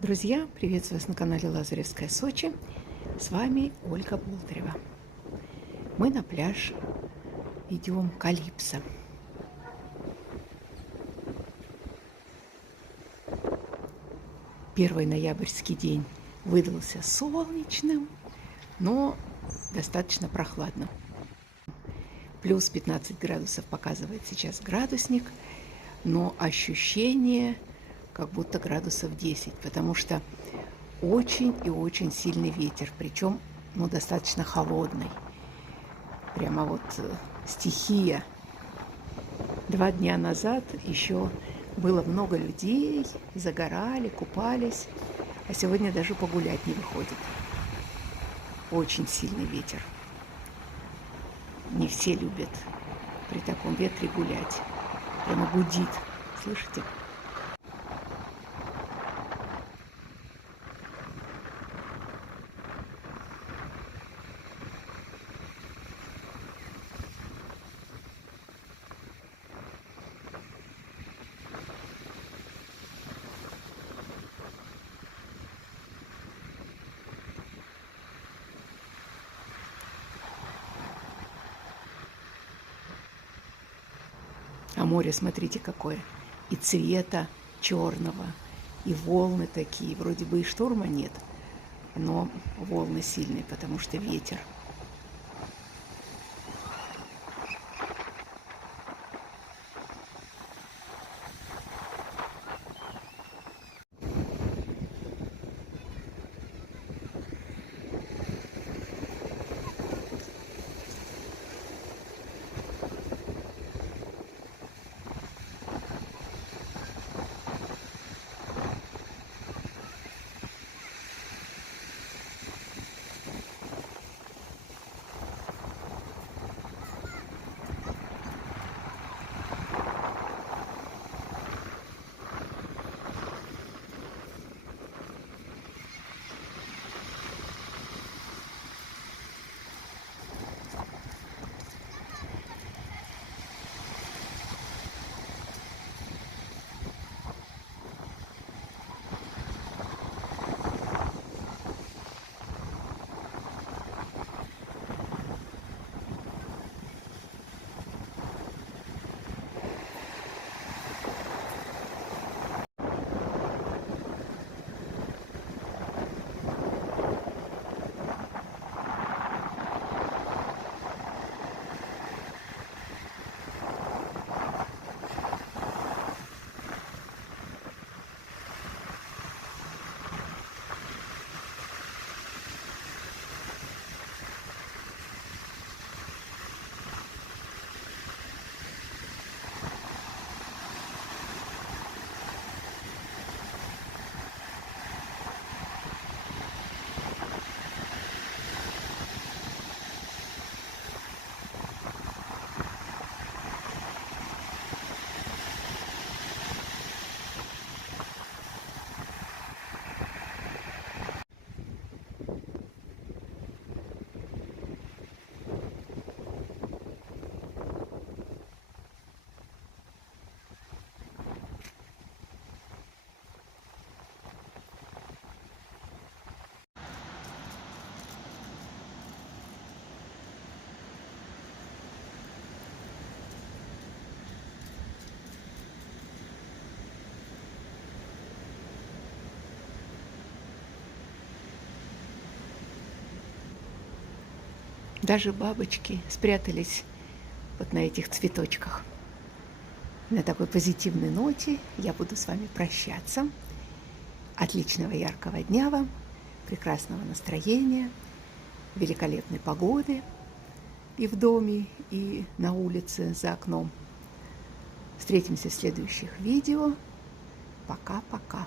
Друзья, приветствую вас на канале Лазаревская Сочи. С вами Ольга Болдырева. Мы на пляж идем Калипсо. Первый ноябрьский день выдался солнечным, но достаточно прохладным. Плюс 15 градусов показывает сейчас градусник, но ощущение как будто градусов 10, потому что очень и очень сильный ветер, причем достаточно холодный. Прямо вот стихия. 2 дня назад еще было много людей, загорали, купались, а сегодня даже погулять не выходит. Очень сильный ветер. Не все любят при таком ветре гулять. Прямо гудит, слышите? А море, смотрите, какое. И цвета черного, и волны такие. Вроде бы и шторма нет, но волны сильные, потому что ветер. Даже бабочки спрятались вот на этих цветочках. На такой позитивной ноте я буду с вами прощаться. Отличного яркого дня вам, прекрасного настроения, великолепной погоды и в доме, и на улице за окном. Встретимся в следующих видео. Пока-пока.